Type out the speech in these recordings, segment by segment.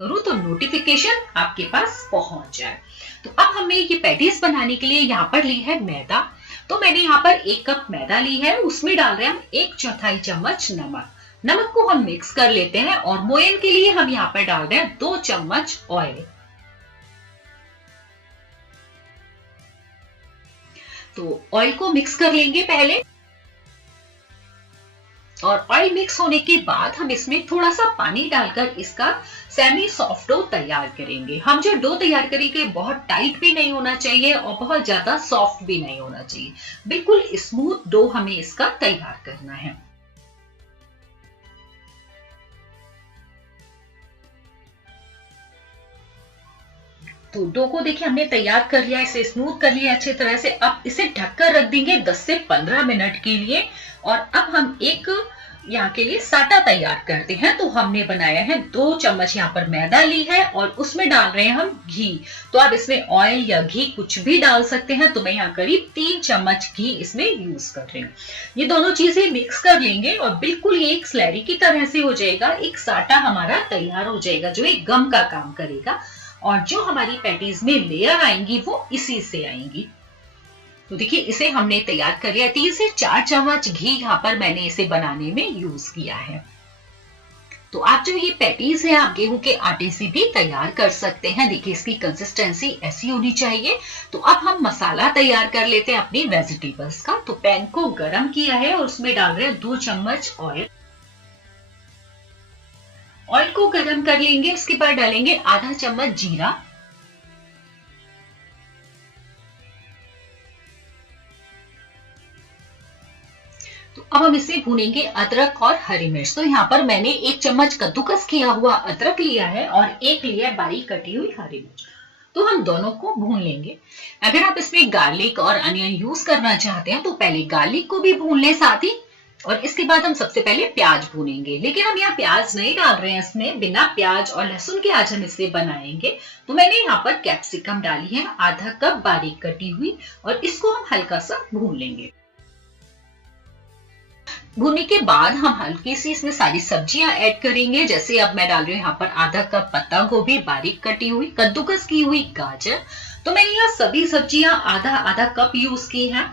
करूँ तो नोटिफिकेशन आपके पास पहुंच जाए। तो अब हमें ये पैटीज बनाने के लिए यहाँ पर ली है मैदा। तो मैंने यहाँ पर 1 कप मैदा ली है, उसमें डाल रहे हैं हम 1/4 चम्मच नमक। नमक को हम मिक्स कर लेते हैं और मोयन के लिए हम यहाँ पर डाल रहे हैं 2 चम्मच ऑयल। तो ऑयल को मिक्स कर लेंगे पहले, और ऑयल मिक्स होने के बाद हम इसमें थोड़ा सा पानी डालकर इसका सेमी सॉफ्ट डो तैयार करेंगे। हम जो डो तैयार करेंगे बहुत टाइट भी नहीं होना चाहिए और बहुत ज्यादा सॉफ्ट भी नहीं होना चाहिए, बिल्कुल स्मूथ डो हमें इसका तैयार करना है। तो डो को देखिए हमने तैयार कर लिया, इसे स्मूथ कर लिया अच्छी तरह से। अब इसे ढककर रख देंगे 10 से 15 मिनट के लिए। और अब हम एक यहाँ के लिए साटा तैयार करते हैं। तो हमने बनाया है 2 चम्मच यहाँ पर मैदा ली है और उसमें डाल रहे हैं हम घी। तो आप इसमें ऑयल या घी कुछ भी डाल सकते हैं। तो मैं यहाँ करीब 3 चम्मच घी इसमें यूज कर रही हूँ। ये दोनों चीजें मिक्स कर लेंगे और बिल्कुल ये एक स्लैरी की तरह से हो जाएगा, एक साटा हमारा तैयार हो जाएगा जो एक गम का काम करेगा। और जो हमारी पैटीज में लेयर आएंगी वो इसी से आएंगी। तो देखिए इसे हमने तैयार कर लिया। 3 से 4 चम्मच घी यहाँ पर मैंने इसे बनाने में यूज किया है। तो आप जो ये पैटीज है आप गेहूं के आटे से भी तैयार कर सकते हैं। देखिए इसकी कंसिस्टेंसी ऐसी होनी चाहिए। तो अब हम मसाला तैयार कर लेते हैं अपनी वेजिटेबल्स का। तो पैन को गरम किया है और उसमें डाल रहे हैं 2 चम्मच ऑयल। ऑयल को गरम कर लेंगे, उसके बाद डालेंगे आधा चम्मच जीरा, तो अब हम इसमें भूनेंगे अदरक और हरी मिर्च। तो यहाँ पर मैंने 1 चम्मच कद्दूकस किया हुआ अदरक लिया है और 1 लिया है बारीक कटी हुई हरी मिर्च। तो हम दोनों को भून लेंगे। अगर आप इसमें गार्लिक और अनियन यूज करना चाहते हैं तो पहले गार्लिक को भी भून लें साथ ही, और इसके बाद हम सबसे पहले प्याज भूनेंगे। लेकिन हम यहाँ प्याज नहीं डाल रहे हैं, इसमें बिना प्याज और लहसुन के आज हम इसे बनाएंगे। तो मैंने यहाँ पर कैप्सिकम डाली है आधा कप बारीक कटी हुई, और इसको हम हल्का सा भून लेंगे। भूनने के बाद हम हल्की सी इसमें सारी सब्जियां ऐड करेंगे। जैसे अब मैं डाल रही हूँ यहाँ पर आधा कप पत्ता गोभी बारीक कटी हुई, कद्दूकस की हुई गाजर। तो मैंने यहाँ सभी सब्जियां आधा आधा कप यूज की हैं।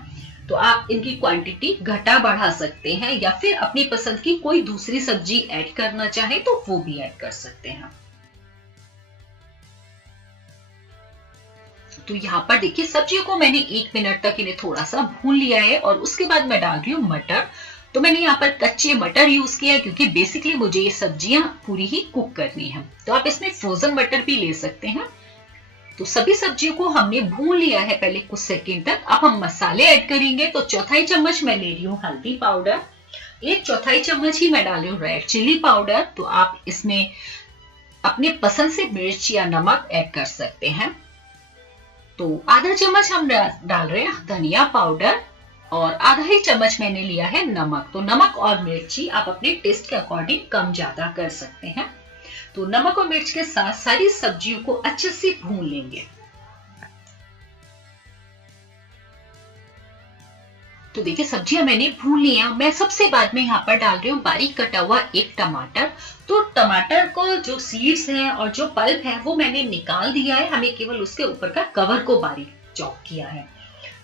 तो आप इनकी क्वांटिटी घटा बढ़ा सकते हैं, या फिर अपनी पसंद की कोई दूसरी सब्जी ऐड करना चाहे तो वो भी ऐड कर सकते हैं। तो यहाँ पर देखिए सब्जियों को मैंने 1 मिनट तक इन्हें थोड़ा सा भून लिया है, और उसके बाद मैं डाल रही हूँ मटर। तो मैंने यहाँ पर कच्चे मटर यूज किया है क्योंकि बेसिकली मुझे ये सब्जियां पूरी ही कुक करनी है। तो आप इसमें फ्रोजन मटर भी ले सकते हैं। तो सभी सब्जियों को हमने भून लिया है पहले कुछ सेकंड तक। अब हम मसाले ऐड करेंगे। तो 1/4 चम्मच मैं ले रही हूँ हल्दी पाउडर, 1/4 चम्मच ही मैं डाल रही हूँ रेड चिली पाउडर। तो आप इसमें अपने पसंद से मिर्च या नमक ऐड कर सकते हैं। तो आधा चम्मच हम डाल रहे हैं धनिया पाउडर, और आधा ही चम्मच मैंने लिया है नमक। तो नमक और मिर्ची आप अपने टेस्ट के अकॉर्डिंग कम ज्यादा कर सकते हैं। तो नमक और मिर्च के साथ सारी सब्जियों को अच्छे से भून लेंगे। तो देखिए सब्जियां मैंने भून ली हैं। मैं सबसे बाद में यहाँ पर डाल रही हूँ बारीक कटा हुआ 1 टमाटर। तो टमाटर को जो सीड्स हैं और जो पल्प है वो मैंने निकाल दिया है, हमें केवल उसके ऊपर का कवर को बारीक चॉप किया है।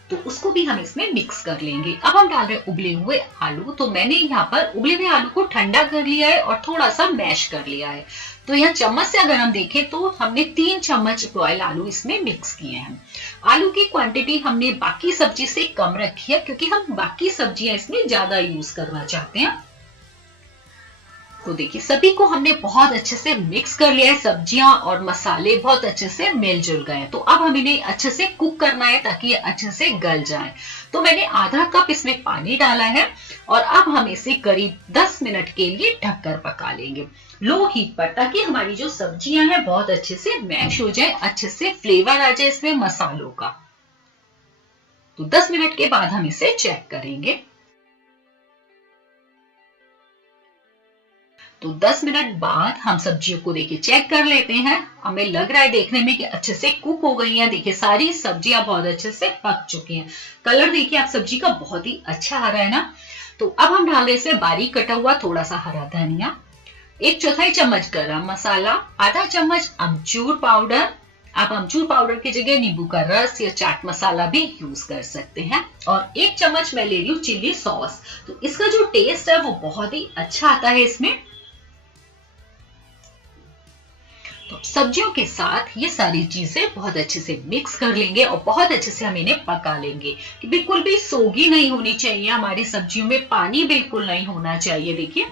तो उसको भी हम इसमें मिक्स कर लेंगे। अब हम डाल रहे हैं उबले हुए आलू। तो मैंने यहाँ पर उबले हुए आलू को ठंडा कर लिया है और थोड़ा सा मैश कर लिया है। तो यहाँ चम्मच से अगर हम देखें तो हमने 3 चम्मच बॉयल आलू इसमें मिक्स किए हैं। आलू की क्वांटिटी हमने बाकी सब्जी से कम रखी है क्योंकि हम बाकी सब्जियां इसमें ज्यादा यूज करना चाहते हैं। तो देखिए सभी को हमने बहुत अच्छे से मिक्स कर लिया है। सब्जियां और मसाले बहुत अच्छे से मिलजुल गए हैं। तो अब हम इन्हें अच्छे से कुक करना है ताकि ये अच्छे से गल जाए। तो मैंने आधा कप इसमें पानी डाला है, और अब हम इसे करीब 10 मिनट के लिए ढककर पका लेंगे लो हीट पर, ताकि हमारी जो सब्जियां हैं बहुत अच्छे से मैश हो जाए, अच्छे से फ्लेवर आ जाए इसमें मसालों का। तो 10 मिनट के बाद हम इसे चेक करेंगे। तो 10 मिनट बाद हम सब्जियों को देखिए चेक कर लेते हैं। हमें लग रहा है देखने में कि अच्छे से कुक हो गई हैं। देखिए सारी सब्जियां बहुत अच्छे से पक चुकी हैं। कलर देखिए आप सब्जी का बहुत ही अच्छा आ रहा है ना। तो अब हम डाल रहे हैं इसमें बारीक कटा हुआ थोड़ा सा हरा धनिया, एक चौथाई चम्मच गरम मसाला, आधा चम्मच अमचूर पाउडर। आप अमचूर पाउडर की जगह नींबू का रस या चाट मसाला भी यूज कर सकते हैं। और एक चम्मच मैं ले रही हूँ चिली सॉस। तो इसका जो टेस्ट है वो बहुत ही अच्छा आता है इसमें। तो सब्जियों के साथ ये सारी चीजें बहुत अच्छे से मिक्स कर लेंगे और बहुत अच्छे से हम इन्हें पका लेंगे कि बिल्कुल भी सोगी नहीं होनी चाहिए। हमारी सब्जियों में पानी बिल्कुल नहीं होना चाहिए। देखिए,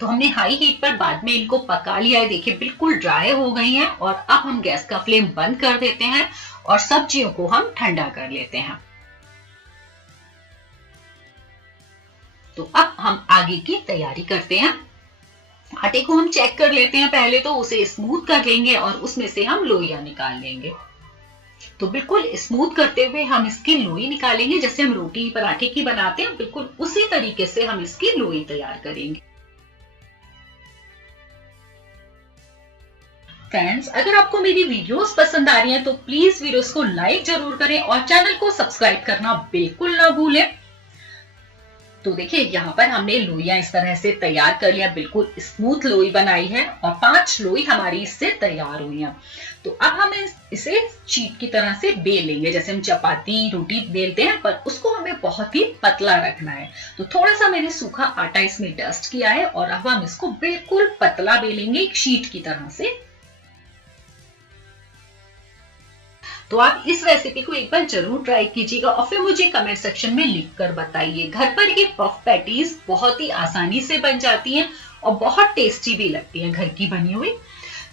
तो हमने हाई हीट पर बाद में इनको पका लिया है। देखिए बिल्कुल ड्राई हो गई हैं। और अब हम गैस का फ्लेम बंद कर देते हैं और सब्जियों को हम ठंडा कर लेते हैं। तो अब हम आगे की तैयारी करते हैं। आटे को हम चेक कर लेते हैं। पहले तो उसे स्मूथ कर लेंगे और उसमें से हम लोइयां निकाल लेंगे। तो बिल्कुल स्मूथ करते हुए हम इसकी लोई निकालेंगे। जैसे हम रोटी पराठे की बनाते हैं, बिल्कुल उसी तरीके से हम इसकी लोई तैयार करेंगे। फ्रेंड्स, अगर आपको मेरी वीडियोस पसंद आ रही हैं तो प्लीज वीडियोस को लाइक जरूर करें और चैनल को सब्सक्राइब करना बिल्कुल ना भूलें। तो देखिए यहाँ पर हमने लोइयां इस तरह से तैयार कर लिया। बिल्कुल स्मूथ लोई बनाई है और 5 लोई हमारी इससे तैयार हुई हैं। तो अब हम इसे शीट की तरह से बेल लेंगे। जैसे हम चपाती रोटी बेलते हैं, पर उसको हमें बहुत ही पतला रखना है। तो थोड़ा सा मैंने सूखा आटा इसमें डस्ट किया है और अब हम इसको बिल्कुल पतला बेलेंगे एक शीट की तरह से। तो आप इस रेसिपी को एक बार जरूर ट्राई कीजिएगा और फिर मुझे कमेंट सेक्शन में लिख कर बताइए। घर पर ये पफ पैटीज बहुत ही आसानी से बन जाती हैं और बहुत टेस्टी भी लगती हैं घर की बनी हुई।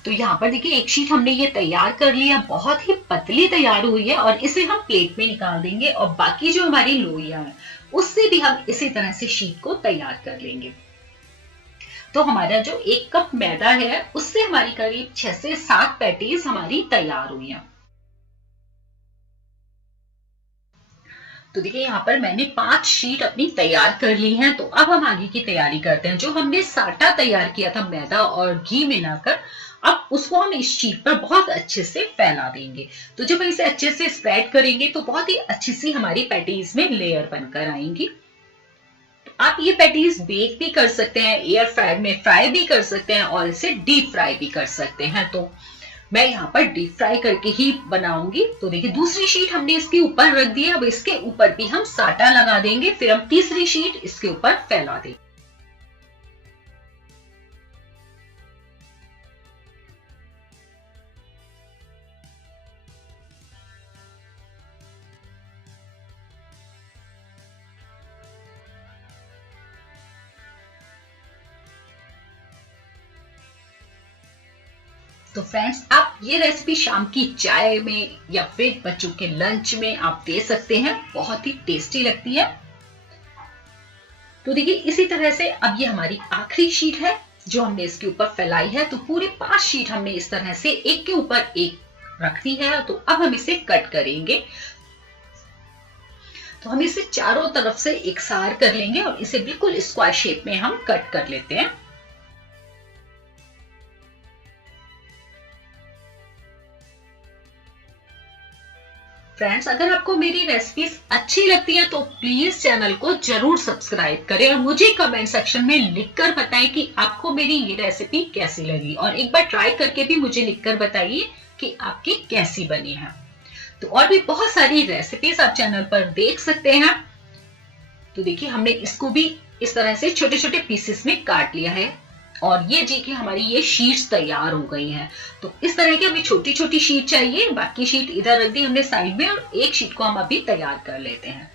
तो यहाँ पर देखिए एक शीट हमने ये तैयार कर लिया, बहुत ही पतली तैयार हुई है और इसे हम प्लेट में निकाल देंगे। और बाकी जो हमारी लोइयां हैं उससे भी हम इसी तरह से शीट को तैयार कर लेंगे। तो हमारा जो 1 कप मैदा है उससे हमारी करीब 6 से 7 पैटीज हमारी तैयार हुई हैं। तो देखिए यहाँ पर मैंने 5 शीट अपनी तैयार कर ली हैं। तो अब हम आगे की तैयारी करते हैं। जो हमने साटा तैयार किया था मैदा और घी मिलाकर, अब उसको हम इस शीट पर बहुत अच्छे से फैला देंगे। तो जब इसे अच्छे से स्प्रेड करेंगे तो बहुत ही अच्छी सी हमारी पैटीज में लेयर बनकर आएंगी। तो आप ये पैटीज बेक भी कर सकते हैं, एयर फ्रायर में फ्राई भी कर सकते हैं और इसे डीप फ्राई भी कर सकते हैं। तो मैं यहाँ पर डीप फ्राई करके ही बनाऊंगी। तो देखिए दूसरी शीट हमने इसके ऊपर रख दी है। अब इसके ऊपर भी हम साटा लगा देंगे, फिर हम तीसरी शीट इसके ऊपर फैला देंगे। तो फ्रेंड्स, आप ये रेसिपी शाम की चाय में या फिर बच्चों के लंच में आप दे सकते हैं। बहुत ही टेस्टी लगती है। तो देखिए इसी तरह से अब ये हमारी आखिरी शीट है जो हमने इसके ऊपर फैलाई है। तो पूरे 5 शीट हमने इस तरह से एक के ऊपर एक रख दी है। तो अब हम इसे कट करेंगे। तो हम इसे चारों तरफ से एकसार कर लेंगे और इसे बिल्कुल स्क्वायर शेप में हम कट कर लेते हैं। फ्रेंड्स, अगर आपको मेरी रेसिपीज अच्छी लगती है तो प्लीज चैनल को जरूर सब्सक्राइब करें और मुझे कमेंट सेक्शन में लिखकर बताएं कि आपको मेरी ये रेसिपी कैसी लगी। और एक बार ट्राई करके भी मुझे लिखकर बताइए कि आपकी कैसी बनी है। तो और भी बहुत सारी रेसिपीज आप चैनल पर देख सकते हैं। तो देखिए हमने इसको भी इस तरह से छोटे छोटे पीसेस में काट लिया है और ये जी कि हमारी ये शीट्स तैयार हो गई हैं। तो इस तरह की हमें छोटी छोटी शीट चाहिए। बाकी शीट इधर रख दी हमने साइड में और एक शीट को हम अभी तैयार कर लेते हैं।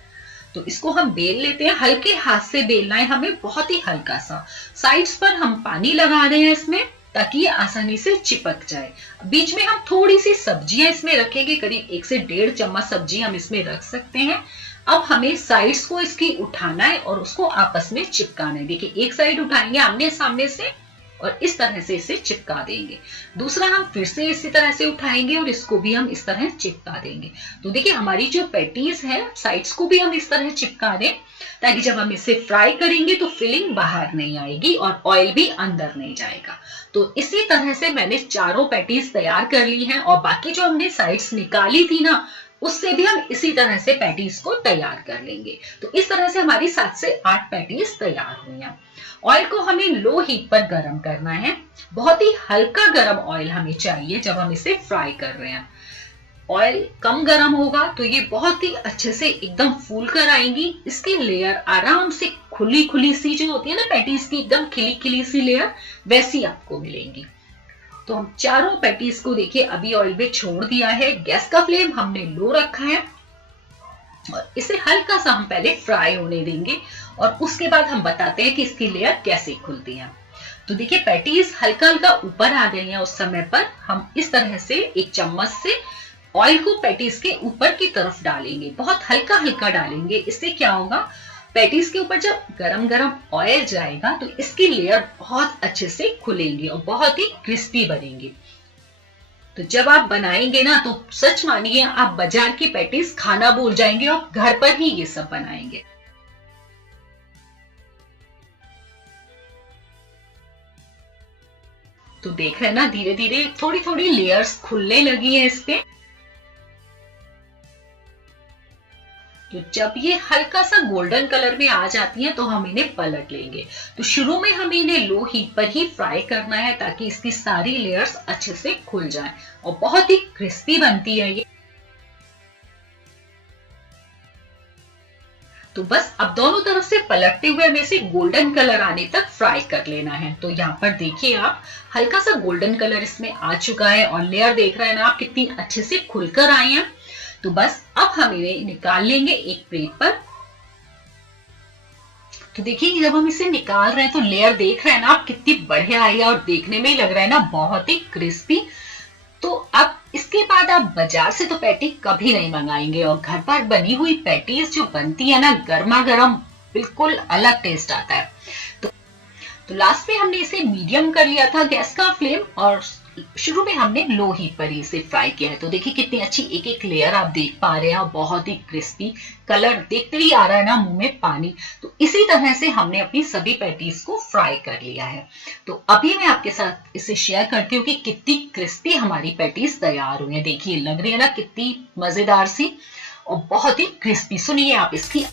तो इसको हम बेल लेते हैं। हल्के हाथ से बेलना है हमें, बहुत ही हल्का सा। साइड्स पर हम पानी लगा रहे हैं इसमें ताकि ये आसानी से चिपक जाए। बीच में हम थोड़ी सी सब्जियां इसमें रखेंगे, करीब 1 से 1.5 चम्मच सब्जी हम इसमें रख सकते हैं। अब हमें साइड्स को इसकी उठाना है और उसको आपस में चिपकाना है। देखिए एक साइड उठाएंगे आमने सामने से और इस तरह से इसे चिपका देंगे। दूसरा हम फिर से इसी तरह से उठाएंगे और इसको भी हम इस तरह चिपका देंगे। तो देखिए हमारी जो पैटीज है साइड्स को भी हम इस तरह चिपका दें ताकि जब हम इसे फ्राई करेंगे तो फिलिंग बाहर नहीं आएगी और ऑयल भी अंदर नहीं जाएगा। तो इसी तरह से मैंने चारों पैटीज तैयार कर ली हैं और बाकी जो हमने साइड्स निकाली थी ना उससे भी हम इसी तरह से पैटीज को तैयार कर लेंगे। तो इस तरह से हमारी 7 से 8 पैटीज तैयार हुई हैं। ऑयल को हमें लो हीट पर गरम करना है। बहुत ही हल्का गरम ऑयल हमें चाहिए जब हम इसे फ्राई कर रहे हैं। ऑयल कम गरम होगा तो ये बहुत ही अच्छे से एकदम फूल कर आएंगी। इसकी लेयर आराम से खुली खुली सी जो होती है ना पैटीज की, एकदम खिली खिली सी लेयर वैसी आपको मिलेंगी। तो हम चारों पैटीज को देखिए अभी ऑयल में छोड़ दिया है। गैस का फ्लेम हमने लो रखा है और इसे हल्का सा हम पहले फ्राई होने देंगे और उसके बाद हम बताते हैं कि इसकी लेयर कैसे खुलती है। तो देखिए पैटीज हल्का हल्का ऊपर आ गई हैं। उस समय पर हम इस तरह से एक चम्मच से ऑयल को पैटीज के ऊपर की तरफ डालेंगे, बहुत हल्का हल्का डालेंगे। इससे क्या होगा, पैटीज के ऊपर जब गरम गरम ऑयल जाएगा तो इसकी लेयर बहुत अच्छे से खुलेंगी और बहुत ही क्रिस्पी बनेंगी। तो जब आप बनाएंगे ना तो सच मानिए आप बाजार की पैटीज खाना भूल जाएंगे और घर पर ही ये सब बनाएंगे। तो देख रहे हैं ना, धीरे धीरे थोड़ी थोड़ी लेयर्स खुलने लगी है इस पे। तो जब ये हल्का सा गोल्डन कलर में आ जाती हैं तो हम इन्हें पलट लेंगे। तो शुरू में हमें इन्हें लो हीट पर ही फ्राई करना है ताकि इसकी सारी लेयर्स अच्छे से खुल जाएं और बहुत ही क्रिस्पी बनती है ये। तो बस अब दोनों तरफ से पलटते हुए हमें इसे गोल्डन कलर आने तक फ्राई कर लेना है। तो यहाँ पर देखिए आप, हल्का सा गोल्डन कलर इसमें आ चुका है और लेयर देख रहे हैं ना आप कितनी अच्छे से खुलकर आई हैं। तो बस अब हम इन्हें निकाल लेंगे एक प्लेट पर। तो देखिए जब हम इसे निकाल रहे हैं तो लेयर देख रहे हैं ना आप कितनी बढ़िया आई है और देखने में ही लग रहा है ना बहुत ही क्रिस्पी। तो अब इसके बाद आप बाजार से तो पैटी कभी नहीं मंगाएंगे और घर पर बनी हुई पैटीज जो बनती है ना गर्मा गर्म, बिल्कुल अलग टेस्ट आता है। तो लास्ट में हमने इसे मीडियम कर लिया था गैस का फ्लेम और शुरू में हमने लो हीट पर ही इसे फ्राई किया है। तो देखिए कितनी अच्छी एक एक लेयर आप देख पा रहे हैं, बहुत ही क्रिस्पी, कलर देखते ही आ रहा है ना मुंह में पानी। तो इसी तरह से हमने अपनी सभी पैटीज को फ्राई कर लिया है। तो अभी मैं आपके साथ इसे शेयर करती हूँ कि कितनी क्रिस्पी हमारी पैटीज तैयार हुई है। देखिए लग रही है ना कितनी मजेदार सी और बहुत ही क्रिस्पी। सुनिए आप इसकी।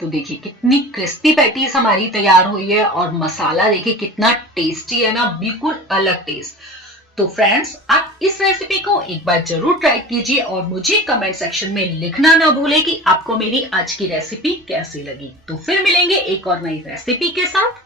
तो देखिए कितनी क्रिस्पी पैटीज हमारी तैयार हुई है और मसाला देखिए कितना टेस्टी है ना, बिल्कुल अलग टेस्ट। तो फ्रेंड्स आप इस रेसिपी को एक बार जरूर ट्राई कीजिए और मुझे कमेंट सेक्शन में लिखना ना भूलें कि आपको मेरी आज की रेसिपी कैसी लगी। तो फिर मिलेंगे एक और नई रेसिपी के साथ।